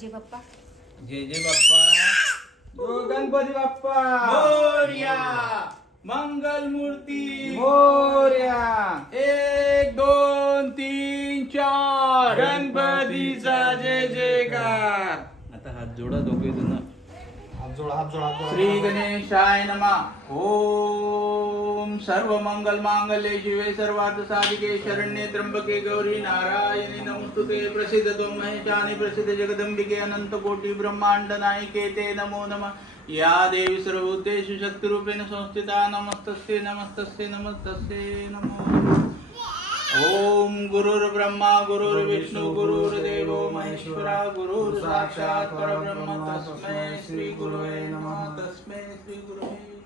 जय बाप्पा. जय जय बाप्पा. ओ गणपती बाप्पा मोरया. मंगल मूर्ती मोरया. 1 2 3 4 गणपतीचा जय जयकार. आता हात जोडा दोघे जण. हात जोडा हात जोडा हात जोडा. श्री गणेशाय नमः. ओम सर्व मंगल मांगल्ये शिवे सर्वार्थ साधिके शरण्ये त्र्यंबके गौरी नारायणी नमोस्तुते. प्रसिद्ध त्वं महेशानि प्रसिद्ध जगदंबिके अनंत कोटि ब्रह्मांड नायिके ते नमो नमः. या देवी सर्वभूतेषु शक्तिरूपेण संस्थिता. नमस्तस्यै नमस्तस्यै नमस्तस्यै नमो नमः. ओम गुरुर्ब्रह्मा गुरुर्विष्णु गुरुर्देवो महेश्वरा गुरुर् साक्षात् परब्रह्म तस्मै श्री गुरुवे नमः. तस्मै श्री गुरुवे नमः.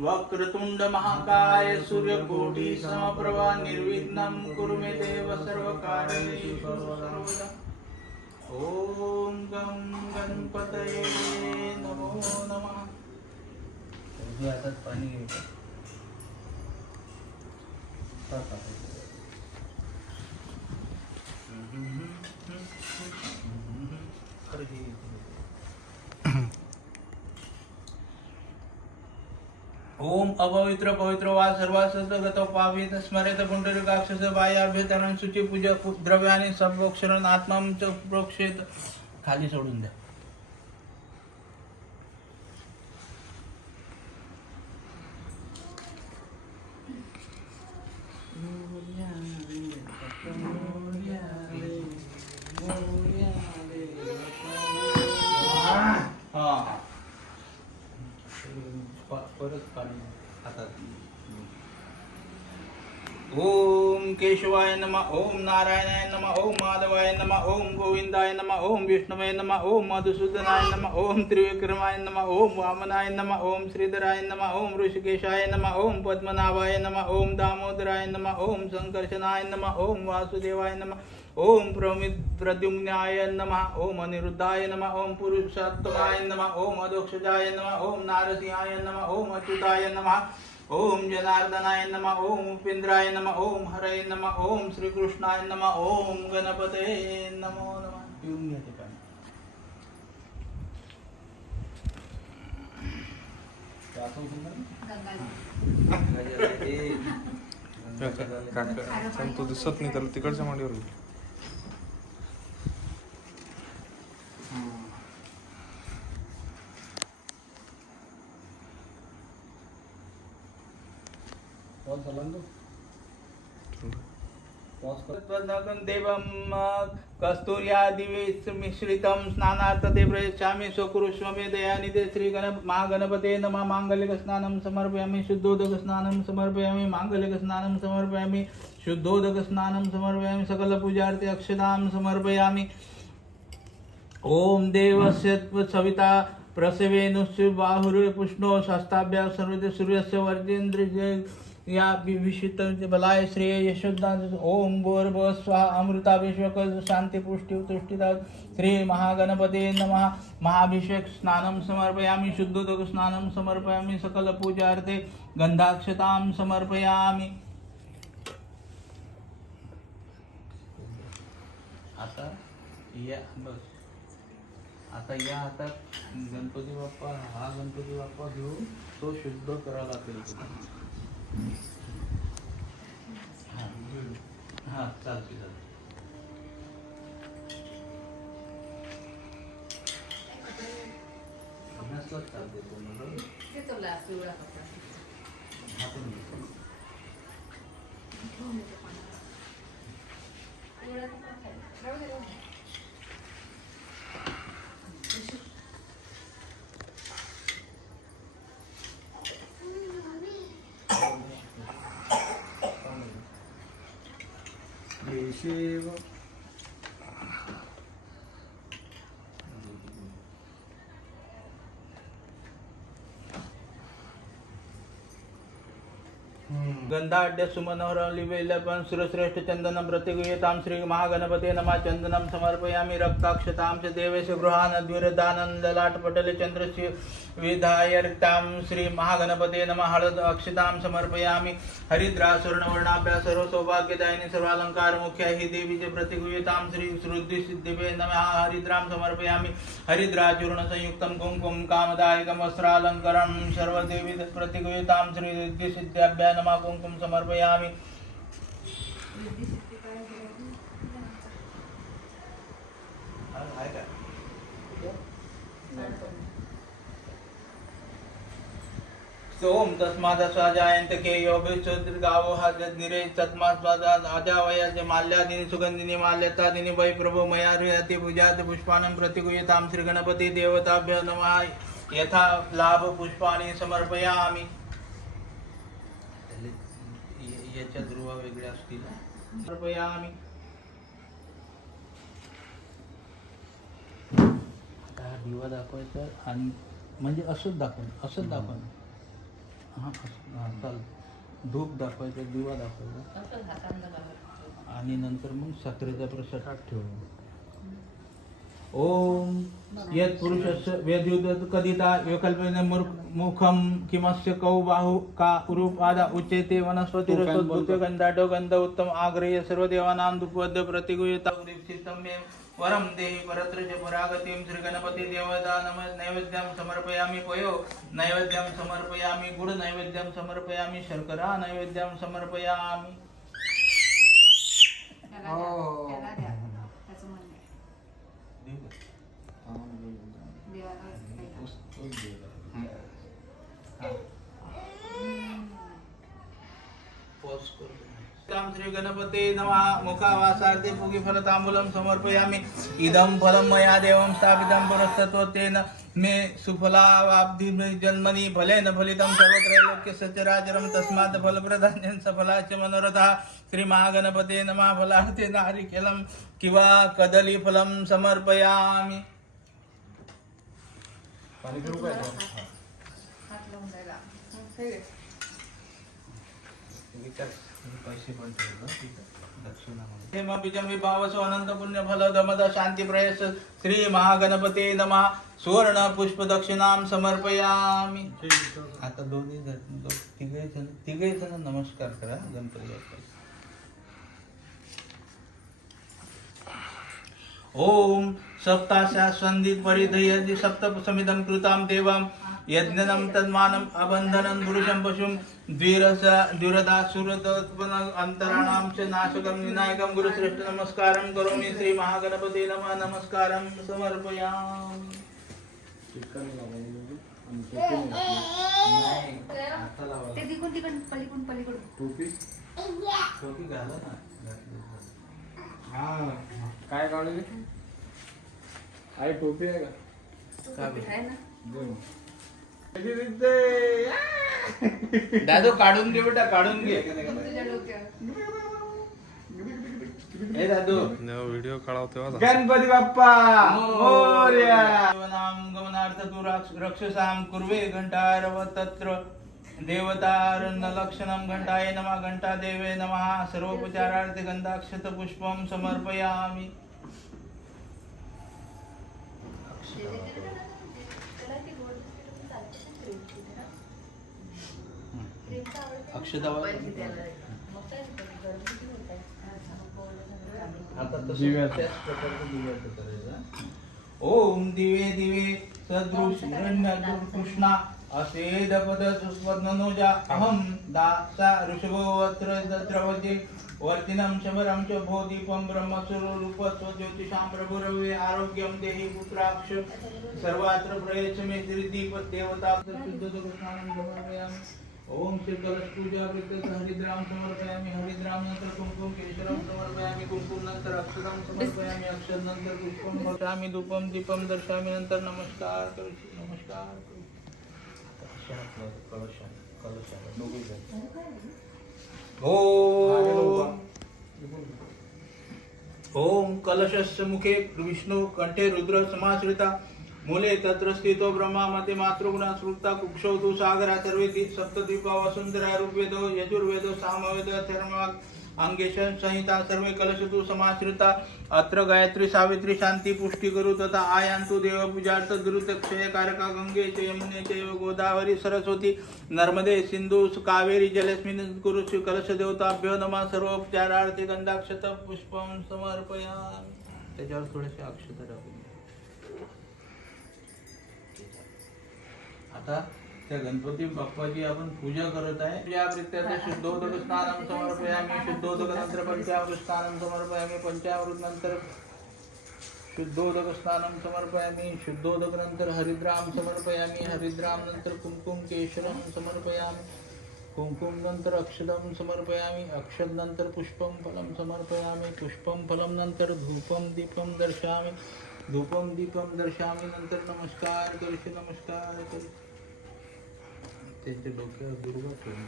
वक्रतुंड महाकाय सूर्यकोटि समप्रभा निर्विघ्नं कुरु मे देव सर्वकार्येषु सर्वदा. ओम गं गणपतये नमो नमः. हातात पाणी घ्यायचं. ओम अपवित्र पवित्र वा सर्वासत गत पावित स्मरेत पुंडरीकाक्षस बाह्याभ्यतरण शुची पूजा द्रव्याने सर्वोक्षरण आत्मं च प्रोक्षेत. खाली सोडून द्या. परत पाणी हातात. ओम केशवाय नमः. ओम नारायणाय नमः. ओम माधवाय नमः. ओम गोविंदाय नमः. ओम विष्णुवे नमः. ओम मधुसूदनाय नमः. ओम त्रिविक्रमाय नमः. ओम वामनाय नमः. ओम श्रीधराय नमः. ओम ऋषिकेशाय नमः. ओम पद्मनाभाय नमः. ओम दामोदराय नमः. ओम संकर्षणाय नमः. ओम वासुदेवाय नमः. ओम प्रद्युम्नाय नमः. ओम अनिरुद्धाय नमः. ओम पुरुषोत्तमाय नमः. ओम अधोक्षजाय नमः. ओम नारसिंहाय नमः. ओम अच्युताय नमः. ओम जनार्दनाय नमः. ओम उपेंद्राय नमः. ओम हरये नमः. ओम श्रीकृष्णाय नमः. ओम गणपतये नमो नमः. पिऊन घ्या ते पाणी. तो दिसत नाही त्याला तिकडच्या मांडीवर घे. देवं कस्तूर्या दिवे मिश्रितं स्नानार्थे प्रयच्छामि. स्वकुरुष्व मे दयानिधे. श्री महागणपते नमः. मांगलिक स्नानं समर्पयामि. शुद्धोदक स्नानं समर्पयामि. मांगलिक स्नानं समर्पयामि. शुद्धोदक स्नानं समर्पयामि. सकल पूजार्थे अक्षतां समर्पयामि. ओम देवस्य सविता प्रसवेनुस्य बाहुरे पुष्णो शास्ताभ्या सर्वते सूर्यस्य वर्जेन्द्र या विशिष्ट बलाय श्रेय यशोदा. ओम भूर्भ स्वाहा अमृताभिषेक शांती पुष्टि तुष्टिता. श्री महागणपते नमः. महाभिषेक स्नानं समर्पयामि. शुद्धोदक स्नानं समर्पयामि. सकल पूजार्थे गंधाक्षतां समर्पयामि. आता या बस. आता या हातात गणपती बाप्पा हा गणपती बाप्पा घेऊन तो शुद्ध करावा लागेल. हा चालते चालते. चालते शिव गंधाढ्य सुमनोहरं लिवेलपं सुरश्रेष्ठ चन्दनं प्रतिगृह्यतां श्री महागणपते नमः चन्दनं समर्पयामि रक्ताक्षतां च देवेश गृहानद्विरदानन्दलाटपटले चन्द्रस्य विधाय रक्तां श्री महागणपते नमः हळद अक्षतां समर्पयामि हरिद्रा स्वर्णवर्णाभ्या सर्व सौभाग्यदायिनी सर्वालंकार मुख्य हि देवीचे प्रतिगृह्यतां श्री श्रुद्धिसिद्धिवे नमः हरिद्रां समर्पयामि हरिद्रा चूर्ण संयुक्तं कुंकुम कामदायकं वस्त्रालंकारं सर्वदेवी प्रतिगृह्यतां श्री सिद्धिसिद्ध्याभ्या नमः कुंकुम समर्पयामि ओम तस्मादस्वाजायन्त के योगेश्वरगावो हजगिरे तस्मादस्वाजावयाचे माल्यादिनी सुगंधिनी माल्यतादिनी वै प्रभो मया हृहति पूजाति पुष्पानं प्रतिगृह्यतां श्री गणपती देवताभ्यो नमः यथा लाभ पुष्पाणि समर्पयामि याच्या ध्रुवा वेगळ्या असतील समर्पयामि आता हा दिवा दाखवायचा आणि म्हणजे असंच दाखवून हा चाल धूप दाखवायचा दिवा दाखवायचा आणि नंतर मग साखरेचा प्रसाद ठेवून ओम यत् पुरुषस्य वेद्युत कदिता विकल्पेन मुखम किमस्य कौ बाहु का रूपादा उच्यते वनस्पति रसोद्भूत गंधाढ्यो गंध उत्तम आग्रह्य सर्वदेवानां धूपवद्ध प्रतिगृह्यता दीक्षितं मे वरम देहि परत्र च परागतिं श्री गणपती देवता नमः नैवेद्यं समर्पयामि पयो नैवेद्यं समर्पयामि गुड नैवेद्यं समर्पयामि शर्करा नैवेद्यं समर्पयामि श्री गणपते नमः मुखावासार्थे पूगिफलताम्बूलं समर्पयामि इदं फलं मया देवं स्थापितं पुरस्तत्वतेन मे सुफलावाब्धि जन्मनि फलेन फलितं सर्वत्रैलोक्य सचराचरं तस्मात् फलप्रदानं सफलाच मनोरथः श्री महागणपते नमः फलार्थे नारिकेलं किंवा कदलीफलं समर्पयामि पैसे पण दक्षिणा विभावसो अनंत पुण्य फल दमद शांती प्रयस श्री महागणपते नमः सुवर्ण पुष्प दक्षिणां समर्पयामि आता तिघे जण नमस्कार करा गणपती बाप्पा ओम सप्ताशा संदीप परिधयति सप्त समिदं कृतां देवं यज्ञनं तन्मानम् अबन्धनं पुरुषं पशुं द्विरदासुरतोत्पन्न अन्तराणां च नाशकं विनायकं गुरुश्रेष्ठ नमस्कारं करोमि श्री महागणपते नमः नमस्कारं समर्पयामि टोपी घाला ना काय काढले आई टोपी आहे का दादू काढून घे बेटा काढून घे हे दादू व्हिडिओ काढावतो गणपती बाप्पा मोरया नाम गमनार्थ तु रक्षसां कुर्वे घंटारव तत्र देवतारण्य लक्षणं घंटाय नमः घंटा देवे नमः सर्वोपचारार्थे गंधाक्षत पुष्पं समर्पयामि अक्षता ओम दिवे दिवे सदृश असेद पद सुस्वनोजा अहम दासा ऋषभो अत्र द्रवते वर्तिनं शबरं च भोदीपं ब्रह्मस्वरूप स्वज्योतिषां प्रभुरवे आरोग्यं देहि पुत्राक्ष सर्वत्र प्रयच्छ मे दीप देवता शुद्ध कृष्णानं समर्पयामि ओम श्री कलश पूजा प्रत्येक हरिद्राम समर्पयामि हरिद्राम नंतर कुंकुम केशरं समर्पयामि कुंकुम नंतर अक्षरं समर्पयामि अक्षर नंतर पुष्पं दर्शयामि धूपं दीपं दर्शयामि नंतर नमस्कार करोमि नमस्कार ओम कलशस्य मुखे विष्णु कंठे रुद्र समाश्रिता मूले तत्र स्थितो ब्रह्मा मते मातृगुणा स्मृता कुक्षौ तु सागरा सर्वे सप्तद्वीपा वसुंधरा ऋग्वेदो यजुर्वेदो सामवेदो अथर्वणाग अंगेशन संहिता सर्वे कलशतु समाश्रिता अत्र गायत्री सावित्री शांति पुष्टि करू तथा आयांतु देव पूजार्थ द्रुत क्षय कारका गंगे च यमुने चैव गोदावरी सरस्वती नर्मदे सिंधु कावेरी जलस्मिन् कुरु कलश देवताभ्यो नमः सर्वोपचारार्थे गंधाक्षत पुष्पं समर्पयामि. त्याच्यावर थोडेसे अक्षत टाकून आता त्या गणपती बाप्पाची आपण पूजा करत आहे. या प्रीत्यर्थ शुद्धोदक स्नानं समर्पयामि. शुद्धोदक नंतर पंचामृत स्नानं समर्पयामि. पंचामृत नंतर शुद्धोदक स्नानं समर्पयामि. शुद्धोदक नंतर हरिद्राम समर्पयामि. हरिद्राम नंतर कुंकुम केशरं समर्पयामि. कुंकुम नंतर अक्षतं समर्पयामि. अक्षत नंतर पुष्पं फलं समर्पयामि. पुष्पं फलं नंतर धूपं दीपं दर्शयामि. धूपं दीपं दर्शयामि. नंतर नमस्कार करते नमस्कार करते त्यांच्या डोक्यावर दुर्वा ठेवून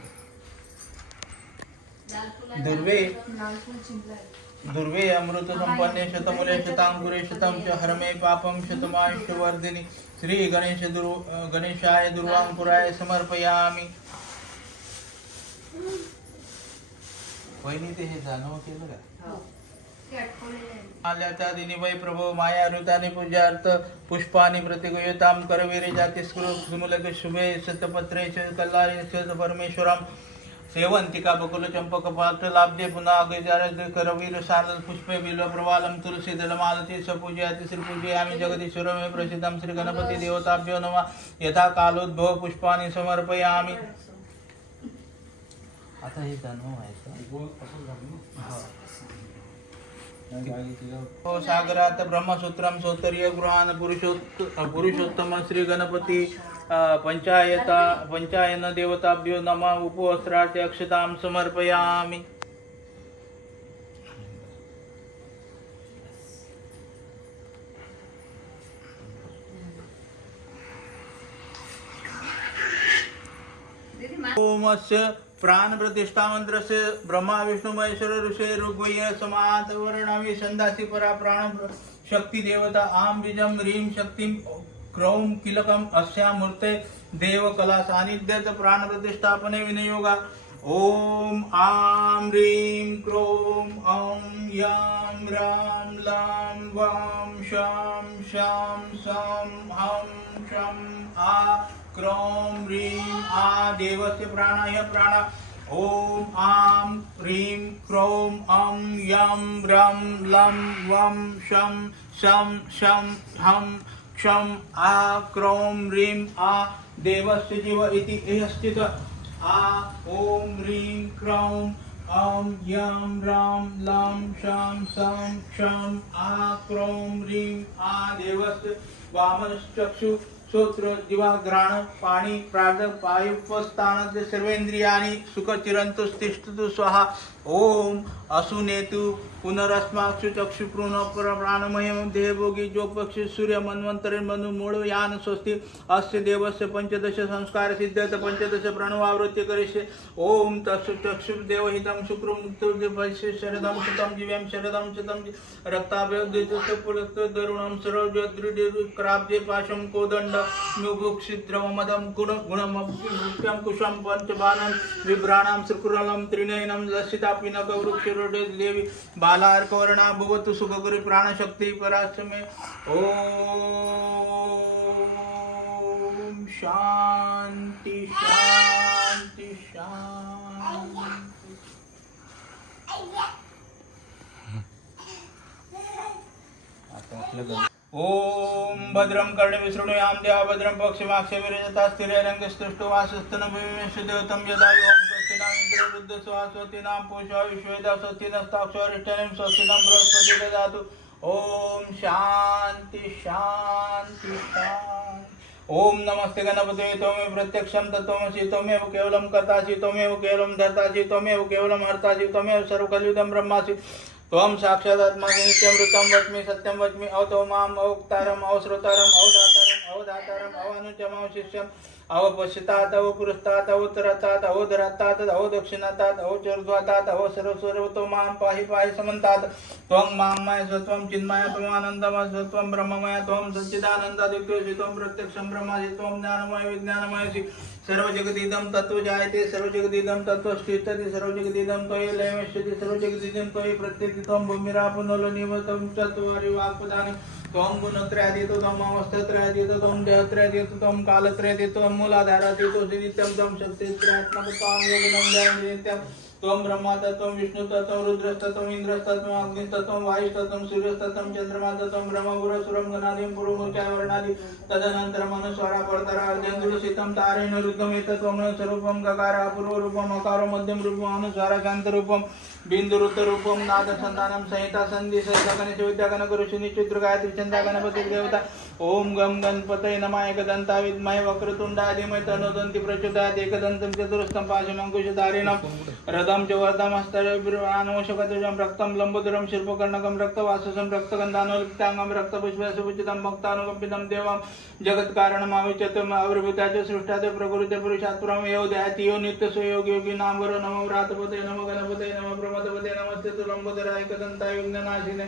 दुर्वे अमृत संपन्ने शतमुले शतांकुरे शतं च हरमे पापं शतमायुष्यवर्धिनी श्री गणेशाय दुर्वांकुराय समर्पयामि. वहिनी ते हे जाणव केलं का? आल्याच्या दिनी वै प्रभो माया ऋतानि पूजार्थ पुष्पानि प्रतिगयतां करवीरे जातिस्कृत शुभे शतपत्रे कल्लारे परमेश्वरं सेवंतिका बकुल चंपक पात्र लाभ्ये पुन्हा अगजारद करवीर सारद पुष्पे बिल्व प्रवालम तुलसी दलमालती सपूजयाति श्री पूजयामि जगदीश्वरमे प्रसिद्धं श्री गणपति देवताभ्यो नमः. यथा कालोद्भव पुष्पानि समर्पयामि. आता हे जाणव आहे सागरात ब्रह्मसूत्रम सौतर्य गृहान पुरुषोत्तम श्री गणपती पंचायन देवताभ्यो नमः. उपवस्त्रार्थे अक्षतां समर्पयामि. ओमस्य प्राण प्रतिष्ठा मंत्र से ब्रह्मा विष्णु महेश्वर ऋषि ऋग्वय समात वर्णामी संदासी परा प्राण शक्ति देवता आम बीजम ह्रीं शक्तिं क्रौं किलकम अस्या मूर्ते देव कला सानिध्यत प्राण प्रतिष्ठापने विनियोगा. ओम आम ह्रीं क्रोम ओम याम राम लाम वाम शाम शाम साम हम शम आ क्रोम ह्रीं आ देवस्य प्राणाय प्राणा. ओम आम ह्रीं क्रोम अं यं रं लं वं शं शं शं हं क्षं आ क्रोम ह्रीं आ देवस्य जीव इति स्थित आ. ओम ह्रीं क्रोम अं यं रं लं शं शं क्षं आ क्रोम ह्रीं आ देवस्य वामश्चक्षु श्रोत्र जीवा घ्राण पाणी प्राण पायुपस्थान सर्वेंद्रियाणि सुखचिरन्तु तिष्ठतु स्वाहा. ओम असुनेतु पुनरस्माक्षु चक्षु प्राणमयं देहभोगी जो पक्षी सूर्य मन्वंतरे मनु मूळ यान स्वस्ति अस्य देवस्य पंचदश संस्कार सिद्धत पंचदश प्रणवावृत्ति करिष्ये. ओम तत्सु देवहितं शुक्रमुक्तुर्दिवस्य शरदं शतं जीव्यं शरदं शतं रक्ताभ्यद्वितस्य पुलस्य दरुणं सरोजद्रिडिक्राब्जे पाशं कोदण्ड नुभुक्षिद्रवमदं गुणमभ्युक्तं कुशं पंचबाणं विभ्राणां श्रीकुरलं त्रिनयनं लसिता पिनक वृक्षरोडे देवी बालार्कवर्णा भुवतु सुखकरी प्राणशक्ति पराश्रमे. ओम शांति शांति शांति. ओम भद्रं कर्णे विष्णुयां देवा भद्रं पक्षिमाक्षे विरजता स्थिरैरङ्गस्तुष्टो वासस्तन भूमिमेष देवतं यदायु. ओम स्वस्तिनां इंद्ररुद्ध स्वस्तिनां पूषा विश्वेदा स्वस्तिनस्ताक्षरिष्ठनिं स्वस्तिनं बृहस्पति ददातु. ओम शांति शांति शांति. ओम नमस्ते गणपते त्वमेव प्रत्यक्षं तत्त्वमसि त्वमेव केवलं कर्तासि त्वमेव केवलं धर्तासि त्वमेव केवलं हर्तासि त्वमेव सर्वकलियुगं ब्रह्मासि. त्वं साक्षादात्मा नित्यमृतं वच्मि सत्यं वच्मि अवतो माम् अवक्तारम् अवश्रोतारम् अवधातारम् अवधातारम् अवनुचमवशिष्यम् अवपश्यतात् अवपुरस्तात् अवोत्तरतात् अवोधरात्तात् अवदक्षिणातात् अवचर्ध्वातात् अवसर्वस्वरतो मां पाहि पाहि समन्तात् त्वं मांमय स्वत्वं चिन्मय त्वमानन्दमय स्वत्वं ब्रह्ममय त्वं सच्चिदानन्दादिव्योऽसि त्वं प्रत्यक्षं ब्रह्मासि त्वं ज्ञानमय विज्ञानमयसि सर्वजगदिदं तत्त्व जायते सर्वजगदिदं तत्त्वष्ठिष्ठति सर्वजगदिदं त्वयि लयमिष्यति सर्वजगदिदं त्वयि प्रत्येति त्वं भूमिरापुनलो निवतं चत्वारि वाक्पदानि त्वं गुणत्रयातीतो त्वं अवस्थत्रयातीतो त्वं देहत्रयातीतो त्वं कालत्रयातीतो त्वं मूलाधारातीतोऽसि नित्यं त्वं शक्तित्रयात्मकतां योगिनं जयन्ति नित्यं त्वं ब्रह्मातत्त्वं विष्णुतत्त्वं रुद्रस्तत्त्वं इन्द्रस्तत्त्वं अग्निस्तत्त्वं वायुस्तत्त्वं सूर्यस्तत्त्वं चन्द्रमातत्त्वं ब्रह्मपुरसुरं गणादिं पुरुमुचावर्णादि तदनन्तरम् अनुस्वारा परतरा अर्धेन्दुरसितं तारेण रुद्रमेतत्त्वं स्वरूपं गकार अपूर्वरूपम् अकारो मध्यम रूपम् अनुस्वारा शान्तरूपं बिन्दुरुत्तरूपं नादसन्धानं संहिता सन्धि सहितगणेश विद्यागणगुरुषि निश्चित्र गायत्री चन्द्रा गणपतिर्देवता ओम गम गणपतये नमः एकदन्ता विद्महे वक्रतुण्डाय धीमहि तन्नो दन्ति प्रचोदयात् एकदन्तं चतुरस्तं पाशमङ्कुशधारिणं रथं च वर्धं हस्तरविर्वाणोषकध्वजं रक्तं लम्बोदरं शिल्पकर्णकं रक्तवाससं रक्तगन्धानुलिप्ताङ्गं रक्तपुष्पसुपूजितं भक्तानुकम्पितं देवं जगत्कारणमाविच्यतं आविर्भूता च सृष्टा च प्रकृते पुरुषात्परं यो दयाति यो नित्यसुयोगी योगी नामवरो नमो व्रातपतये नमो गणपतये नमो प्रमदपतये नमस्ते तु लम्बोदराय एकदन्ताय विघ्ननाशिने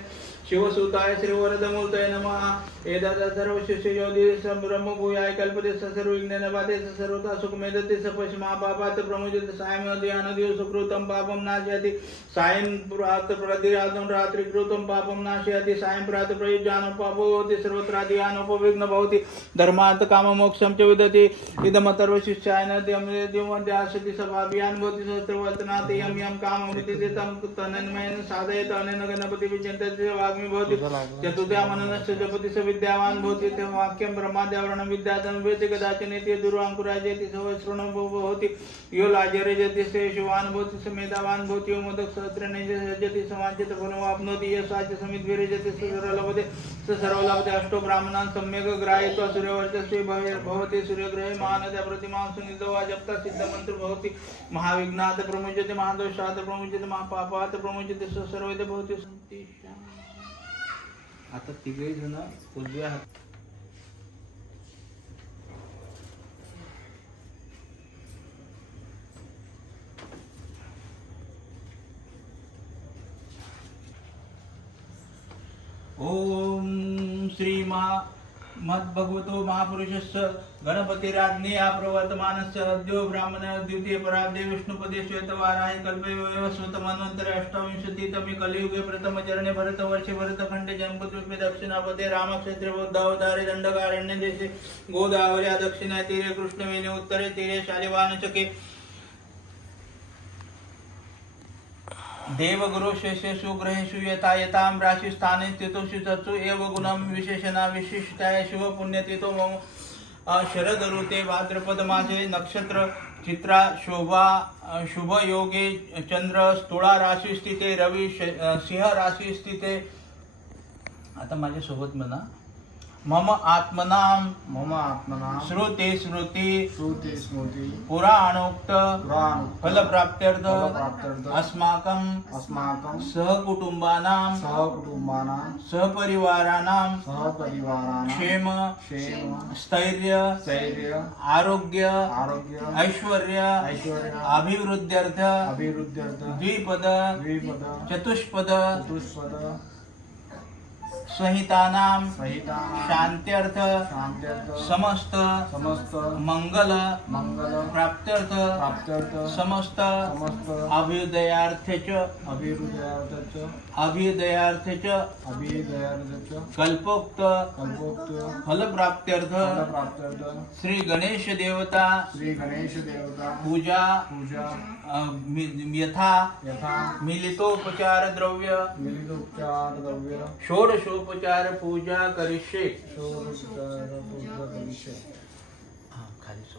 शिवसुताय श्रीवरदमूर्तये नमः एतत् सर्वशिष्ययोधि ब्रह्मभूयाय कल्पते सर्वविघ्ननिपाते सर्वथा सुखमेधते सपश्मापापात् प्रमुदित सायमध्यानदिव सुकृतं पापं नाशयति सायं प्रातः प्रतिरातं रात्रिकृतं पापं नाशयति सायं प्रातः प्रयुज्यानो पापो भवति सर्वत्राधियानोपविघ्न भवति धर्मार्थ काममोक्षं च विदति इदमतर्वशिष्याय नद्यमद्यासति सभाभियान् भवति सहस्रवर्तनात् यं यं काममिति तं तन्मयेन साधयेत् अनेन गणपतिविचिन्तयति वाग्मी भवति चतुर्ध्या मननस्य जपति स विद्यावान् भवति ते वाक्यं ब्रह्माद्यावरणं विद्याधनं वेति कदाचन इति दुराङ्कुराजयति सवश्रणं भवति यो लाजरजति से शिवान् भवति स मेधावान् भवति यो मोदक सहस्रेण सज्जति समाज्यत फलमाप्नोति यः साच समिद्विरजति स सर्वलभते स सर्वलभते अष्टो ब्राह्मणान् सम्यक् ग्राहयित्वा सूर्यवर्चस्वी भवति सूर्यग्रहे महानद्या प्रतिमां सुनिधो जप्ता सिद्धमन्त्र भवति महाविघ्नात् प्रमुच्यते महादोषात् प्रमुच्यते महापापात् प्रमुच्यते स सर्वैः भवति सन्तिष्ठा आता तिघे जण उजव्या हात ओम श्री मद्भगवतो महापुरुषस्य गणपतिराज्ञया प्रवर्तमानस्य अद्यो ब्राह्मण द्वितीय पराब्दे विष्णुपदे श्वेतवाराहि कल्पे वैवस्वतमन्वन्तरे अष्टविंशतितमे कलियुगे प्रथमचरणे भरतवर्षे भरतखण्डे जम्बूद्वीपे दक्षिणापदे रामक्षेत्रे बौद्धावतारे दण्डकारण्ये देशे गोदावर्या दक्षिणे तीरे कृष्णवेणी उत्तरे तीरे शालिवानचके देवगुरु शेषेषु ग्रहेषु यथा यथां राशिस्थाने स्थितोषु तत्सु एव गुणं विशेषणा विशिष्टाय शुभ पुण्यतिथो मम शरद ऋते भाद्रपद मासे नक्षत्र चित्रा शोभा शुभ योगे चंद्र तुळा राशी स्थिते रवि सिंह राशी स्थिते आता माझ्या सोबत म्हणा मम आत्मनां श्रुति स्मृति पुराणोक्त फलप्राप्त्यर्थ अस्माकं सहकुटुम्बानां सहपरिवाराणां क्षेम स्थैर्य आरोग्य ऐश्वर्य अभिवृद्ध्यर्थ द्विपद चतुष्पद संहितानां शांत्यर्थ समस्त मंगल प्राप्त्यर्थ समस्त अभ्युदयार्थ च कल्पोक्त फलप्राप्त्यर्थ श्री गणेश देवता पूजा यथा मिलितोपचार द्रव्य षोडशोपचार पूजा करिष्ये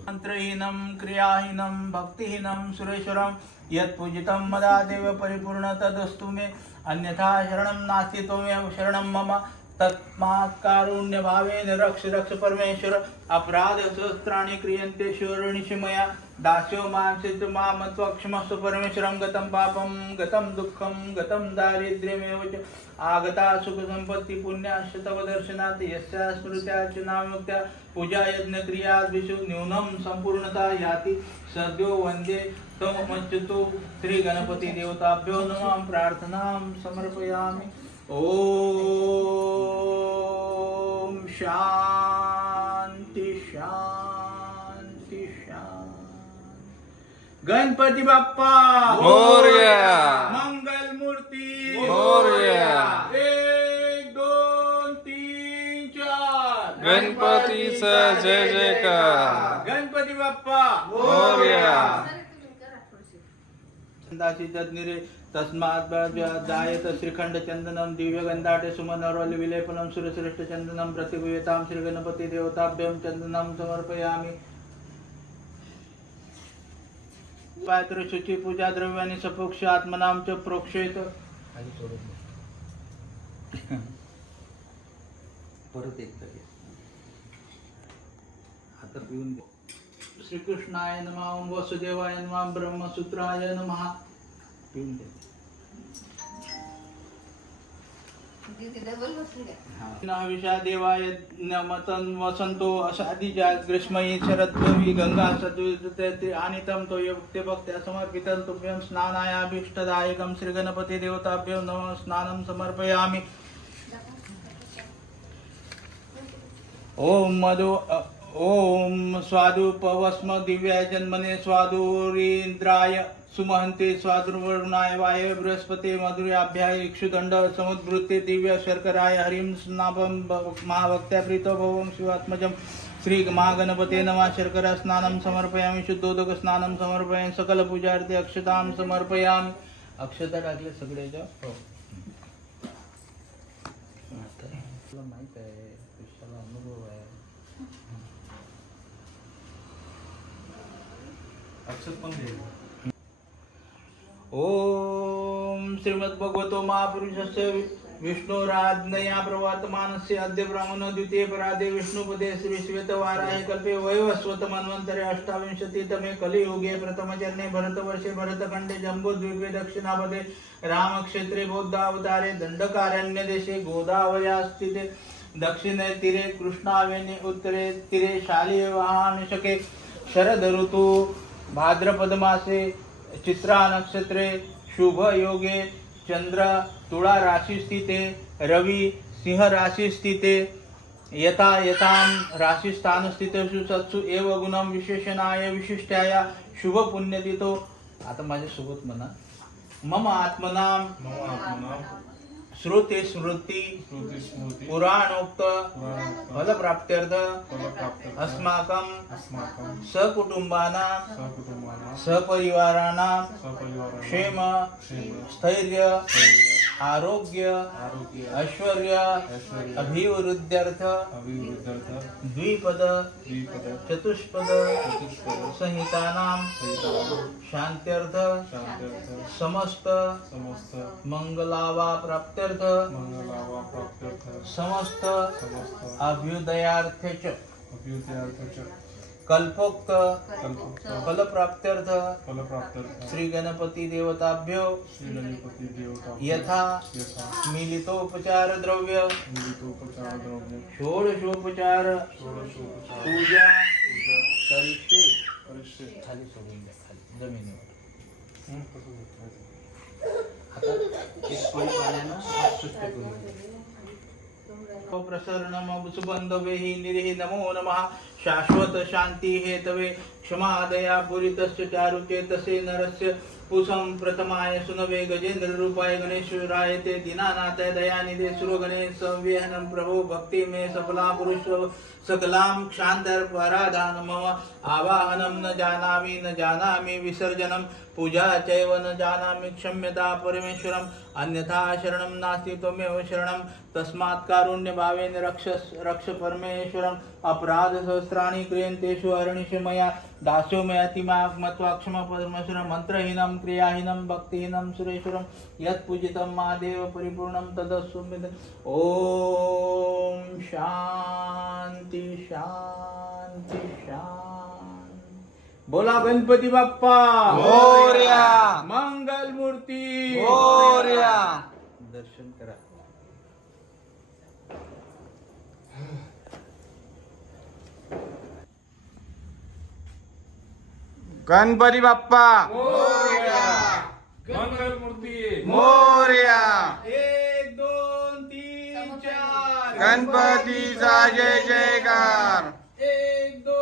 मंत्रहीनं क्रियाहीनं भक्तिहीनं सुरेश्वरं यत्पूजितं मदादेव परिपूर्ण तदस्तु मे अन्यथा शरणं नास्ति त्वमेव शरणं मम तस्मात् कारुण्य भावेन रक्ष रक्ष परमेश्वर अपराध सहस्राणि क्रियन्ते शरणिष मया दास्यो मांसित माम त्वक्षमस्व परमेश्वरं गतं पापं गतं दुःखं गतं दारिद्र्यमेव च आगता सुख संपत्ति पुण्याश्च तव दर्शनात् यस्या स्मृत्यार्चनामुक्त्या पूजा यज्ञ क्रिया विषु न्यूनं संपूर्णता याति सद्यो वन्दे तमच्युतो श्री गणपति देवताभ्यो नमः प्रार्थनां समर्पयामि। ओम शांति शांति शांति। गणपति बाप्पा मोरया, मंगल मूर्ति मोरया, 1 2 3 4 गणपतीचा जय जयकार, गणपती बाप्पा मोरया। दासी तज्ञरे तस्मात् जायत श्रीखंड चंदनम दिव्य गंधाटे सुमन अरवल्ली विलेपनम सुरश्रेष्ठ चंदनम प्रतिगुह्यतां श्री गणपति देवताभ्यं चंदनम समर्पयामि। पात्र शुचि पूजा द्रव्यानि सप्रोक्ष आत्मनां च प्रोक्षेत। परत एकदा घे. आता पिऊन घे. श्रीकृष्णाय नमः ओम वसुदेवाय नमः ब्रह्मसूत्राय नमः. पिऊन घे. विषा देवाय नमतं वसंतो असादिजा ग्रीष्मयी शरद्भवी गंगा सद्विते आनितं तो युक्ते भक्त्या समर्पितं तुभ्यं स्नानायाभीष्टदायकं श्री गणपति देवताभ्यो नमः स्नानं समर्पयामि। ओम मधु ओम स्वादुपवस्म दिव्याय जन्मने स्वादुरीन्द्राय सुमहंते स्वादुर्वरुणाय वाय बृहस्पते मधुर्याभ्याय इक्षुदंड समुद्वृत्ते दिव्य शर्कराय हरिं स्नापं महाभक्त्या प्रीतो भवं शिवात्मजं श्री महागणपते नमः। शर्करा स्नानं समर्पयामि, शुद्धोदक स्नानं समर्पयामि, सकल पूजार्थे अक्षतां समर्पयामि। अक्षता टाकले सगळ्याच्या हो. तुला माहित आहे विषयाला अनुभव आहे. अक्षत पण घे. ओम श्रीमद्भगवतो महापुरुषस्य विष्णुराज्ञया प्रवर्तमानस्य अद्य ब्राह्मण द्वितीय परादे विष्णुपदे श्री श्वेतवाराहे कल्पे वैवस्वत मन्वन्तरे अष्टाविंशतितमे कलियुगे प्रथमचरणे भरतवर्षे भरतखण्डे जम्बूद्वीपे दक्षिणापदे रामक्षेत्रे बौद्धावतारे दण्डकारण्यदेशे गोदावर्या स्थिते दक्षिणे तीरे कृष्णावेणे उत्तरे तीरे शालिवाहनशके शरद ऋतु भाद्रपद मासे चित्रा नक्षत्रे शुभ योगे चंद्र तुला राशि स्थिते रवि सिंह राशि स्थिते यथा यथां राशि स्थान स्थितेषु सत्सु एव गुणं विशेषणाय विशिष्टाय शुभ पुण्यतिथो. आता माझ्या सोबत म्हणा. मम आत्मनाम श्रुती स्मृती पुराणोक्त फल प्राप्त्यर्थ अस्माकं सकुटुंबानां सपरिवाराणां क्षेम स्थैर्य आरोग्य ऐश्वर्य अभिवृद्ध्यर्थ द्विपद चतुष्पद संहितानां शांत्यर्थ समस्त मंगलावा प्राप्त्यर्थ समस्त अभ्युदयार्थ च कल्पोक्त फल प्राप्त्यर्थ श्री गणपति देवताभ्यो यथा मिलितोपचार द्रव्य षोडशोपचार पूजा करिष्ये. खाली सोडून द्या, खाली जमिनीवर. आता एक पळी पाण्यानं शुद्ध करून घ्या. प्रसरणमसुबन्धवेहि निरिहि नमो नमः. शाश्वत शांति हेतवे क्षमा दया पूरितस्य चारुचेतसे नरस्य पुसं प्रथमाय सुनवे गजेंद्र रूपाय गणेश्वराय ते दीनानाथाय दयानिधे सुरगणेश संवेहनं प्रभो भक्ति में सफला पुरुष सकलां क्षान्तर पराधान मम आवाहनं न जानामि विसर्जनं पूजा चैव न जानामि क्षम्यता परमेश्वरम् अन्यथा शरणं नास्ति त्वमेव शरणं तस्मात् कारुण्यभावेन रक्ष परमेश्वरम् अपराधसहस्राणि क्रियन्तेषु अहर्निश मया दास्यो मे अतिमाः मत्वा क्षमा परमेश्वरं मन्त्रहीनं क्रियाहीनं भक्तिहीनं सुरेश्वरं यत्पूजितं मादेव परिपूर्णं तदस्तु मे ॐ शांती शांती शांती बोला गणपती बाप्पा मोरया मंगल मूर्ती मोरया दर्शन करा. गणपती बाप्पा मोरया मंगल मूर्ती मोरया 1 2 3 4 गणपतीचा जय जयकार 1 2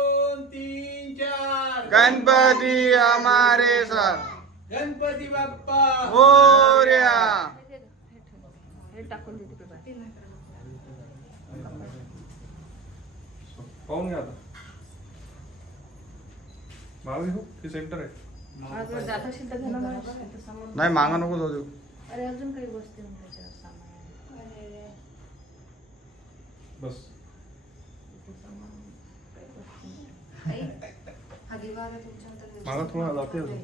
3 4 गणपती हमारे सर गणपती बाप्पा मोरया पाहून घ्या आता मागे हो ते सेंटर आहे नाही मागा नको जाऊ देऊ अरे अजून काही गोष्टी आहेत त्याच्यावर सामान. बस मागा थोडा जाते अजून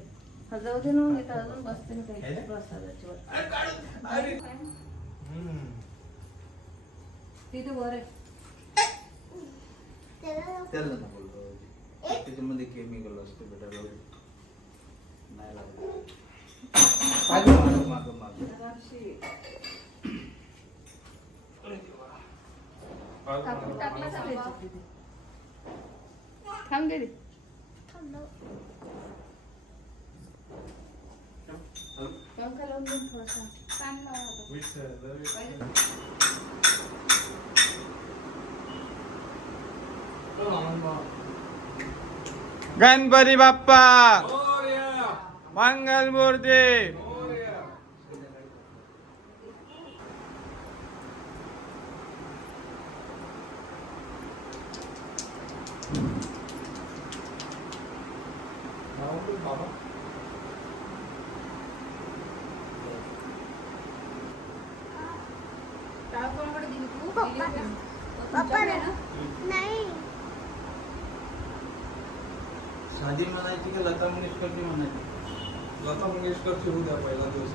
हा, जाऊ दे ना इथं अजून बसते ना काही प्रसादाची वस्तू. तिथे वर आहे. त्याला ना बोलतो त्याच्यामध्ये केमिकल असते बेटा नाही लागत. मागं मागं जराशी मागं. टाकलं का त्याच्यात तिथे? थांब गेली. पंखा लावून दे थोडासा. फॅन लावा. गणपती बाप्पा मंगल मूर्ती कोणाकडे दिली तू? दिली होती ना? तुमच्याकडे ना? साधी म्हणायची की लता मंगेशकरची म्हणायची. लता मंगेशकर फिरू द्या पहिला दिवस